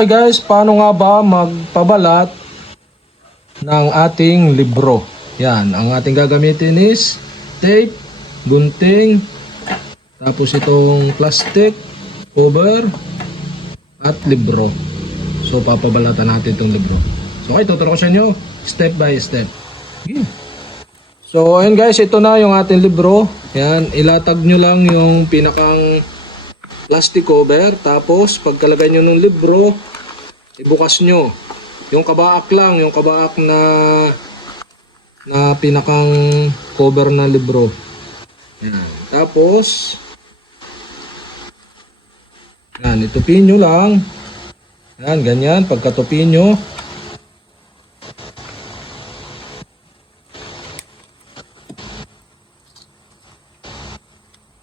Okay guys, paano nga ba magpabalat ng ating libro? Yan, ang ating gagamitin is tape, gunting, tapos itong plastic, cover, at libro. So papabalatan natin itong libro. So okay, tuturo ko sa inyo step by step. Okay. So ayun guys, ito na yung ating libro. Yan, ilatag nyo lang yung pinakang plastic cover. Tapos pagkalagay nyo ng libro, ibukas nyo yung kabaak lang, yung kabaak na pinakang cover na libro. Yan. Tapos yan, itupin nyo lang. Yan, ganyan. Pagkatupin nyo,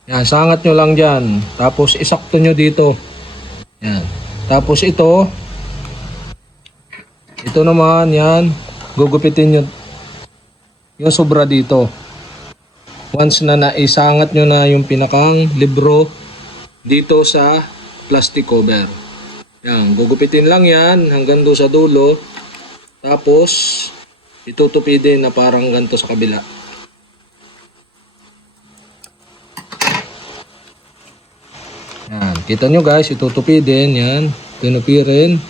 yan, sangat nyo lang dyan. Tapos isakto nyo dito. Yan. Tapos ito naman, yan, gugupitin nyo yung sobra dito. Once na naisangat nyo na yung pinakang libro dito sa plastic cover. Yan, gugupitin lang yan hanggang doon sa dulo. Tapos itutupi din na parang ganito sa kabila. Yan, kita nyo guys, itutupi din yan. Tinupi rin.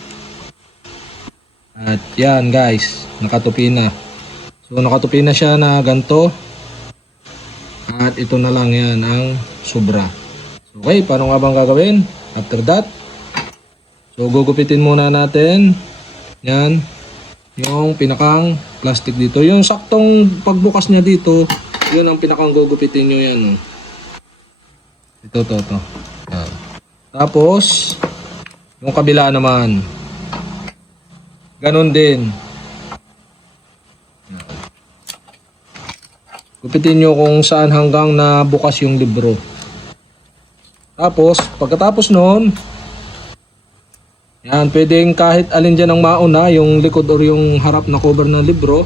At yan guys, nakatupi na. So nakatupi na siya na ganito. At ito na lang yan ang sobra. So, okay, paano nga bang gagawin? After that, so gugupitin muna natin yan yung pinakang plastic dito. Yung saktong pagbukas niya dito, yun ang pinakang gugupitin nyo yan. Ito. Yan. Tapos yung kabila naman, ganun din. Gupitin nyo kung saan hanggang na bukas yung libro. Tapos pagkatapos nun, yan, pwedeng kahit alin dyan ang mauna, yung likod or yung harap na cover ng libro,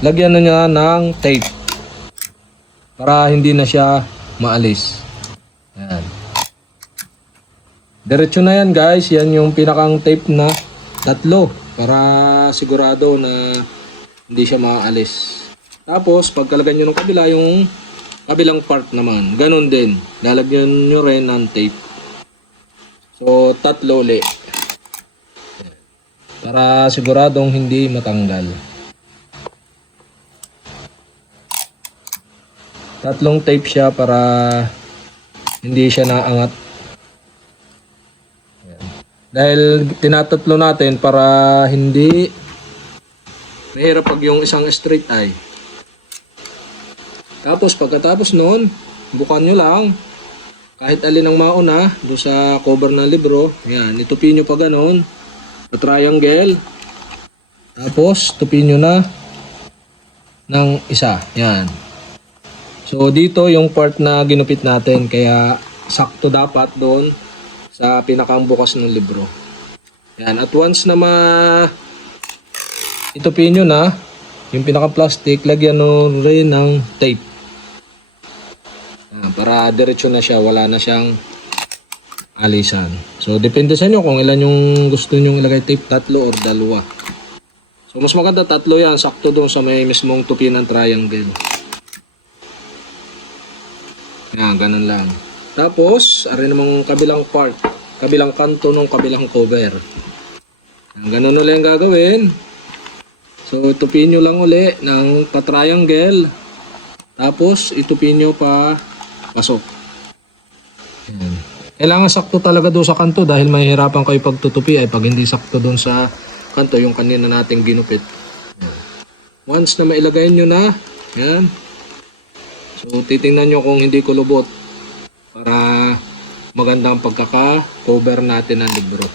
lagyan na niya ng tape para hindi na siya maalis. Yan. Diretso na yan guys, yan yung pinakang tape na 3 para sigurado na hindi siya maaalis. Tapos pagkalagay nyo ng kabila, yung kabilang part naman, ganun din, lalagyan nyo rin ng tape. So 3 ulit para siguradong hindi matanggal. 3 tape siya para hindi siya naangat. Ayan. Dahil tinatatlo natin para hindi mahirap pag yung isang straight eye. Tapos pagkatapos nun, bukan nyo lang kahit alin ang mauna doon sa cover ng libro. Yan, itupin nyo pa ganun na triangle. Tapos tupin nyo na ng isa. Yan. So dito yung part na ginupit natin, kaya sakto dapat doon sa pinakang bukas ng libro. Yan, at once na itupin nyo na yung pinaka plastic, lagyan nyo rin ng tape. Para diretso na siya, wala na siyang alisan. So depende sa inyo kung ilan yung gusto nyo ilagay tape, 3 or 2. So mas maganda 3 yan, sakto doon sa may mismong tupi ng triangle. Yan, ganun lang. Tapos ari namang kabilang part, kabilang kanto ng kabilang cover. Yan, ganun ulit yung gagawin. So itupin nyo lang uli ng pa-triangle. Tapos itupin nyo pa pasok. Ayan. Kailangan sakto talaga doon sa kanto dahil mahihirapan kayo pagtutupi ay pag hindi sakto doon sa kanto yung kanina nating ginupit. Ayan. Once na mailagay nyo na, yan. So titingnan nyo kung hindi kulubot para maganda ang pagkaka-cover natin ng libro.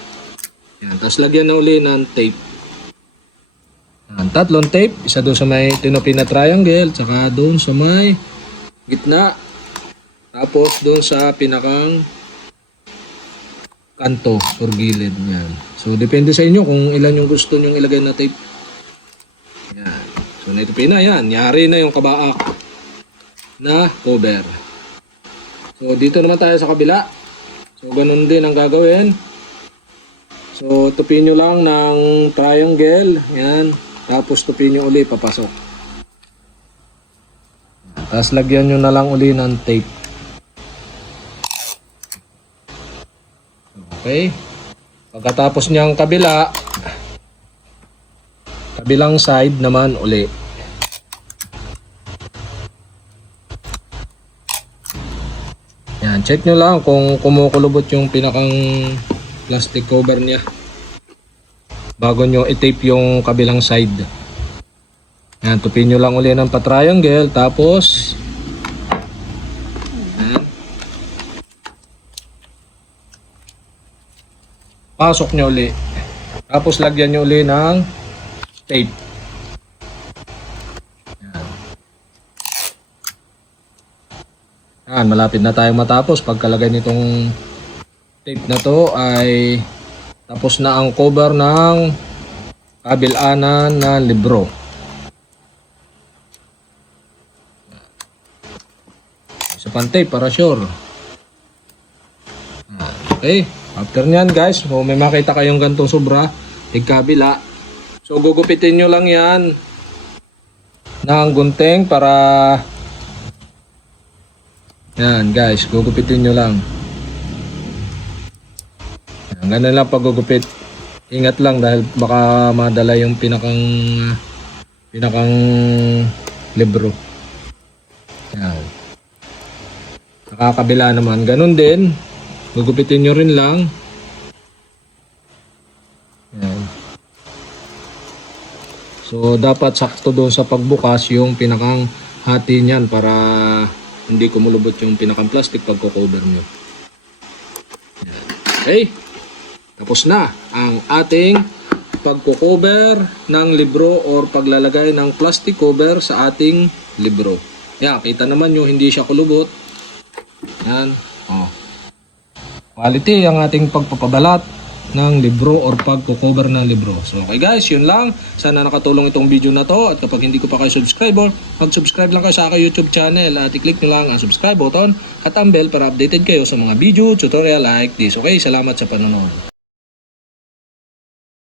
Yan. Tapos lagyan na uli ng tape. Yan. 3 tape, isa doon sa may tinupi na triangle, tsaka doon sa may gitna. Tapos doon sa pinakang kanto or gilid niyan. So depende sa inyo kung ilan yung gusto nyong ilagay na tape. Yan. So naitupin na yan. Yari na yung kabaak na cover. So dito naman tayo sa kabila. So ganun din ang gagawin. So, tupin nyo lang ng triangle. Yan. Tapos, tupin nyo uli, papasok. Tapos, lagyan nyo na lang uli ng tape. Okay. Pagkatapos niyang kabilang side naman uli. Yan, check nyo lang kung kumukulubot yung pinakang plastic cover niya bago nyo i-tape yung kabilang side. Yan, tupin nyo lang uli ng pa-triangle, tapos yan, pasok nyo uli, tapos lagyan nyo uli ng tape. Yan, malapit na tayong matapos. Pagkalagay nitong tape na to ay tapos na ang cover ng kabilanan na libro. Isa pang tape para sure. Okay, after nyan guys, kung may makita kayong gantong sobra tigkabila, so gugupitin nyo lang yan ng gunting para yan guys, gugupitin nyo lang. Yan, ganun lang paggugupit. Ingat lang dahil baka madala yung pinakang libro. Yan. Nakakabila naman. Ganun din. Gugupitin nyo rin lang. Yan. So dapat sakto doon sa pagbukas yung pinakang hati niyan para hindi kumulubot yung pinakang plastic pagko-cover nyo. Okay. Tapos na ang ating pagko-cover ng libro or paglalagay ng plastic cover sa ating libro. Yan, kita naman nyo hindi siya kulubot. Yan. Oh. Quality ang ating pagpapabalat ng libro or pagko-cover ng libro. So okay guys, yun lang. Sana nakatulong itong video na to. At kapag hindi ko pa kayo subscriber, mag-subscribe lang kayo sa aking YouTube channel. At i-click nyo lang ang subscribe button at ang bell para updated kayo sa mga video, tutorial like this. Okay, salamat sa panonood.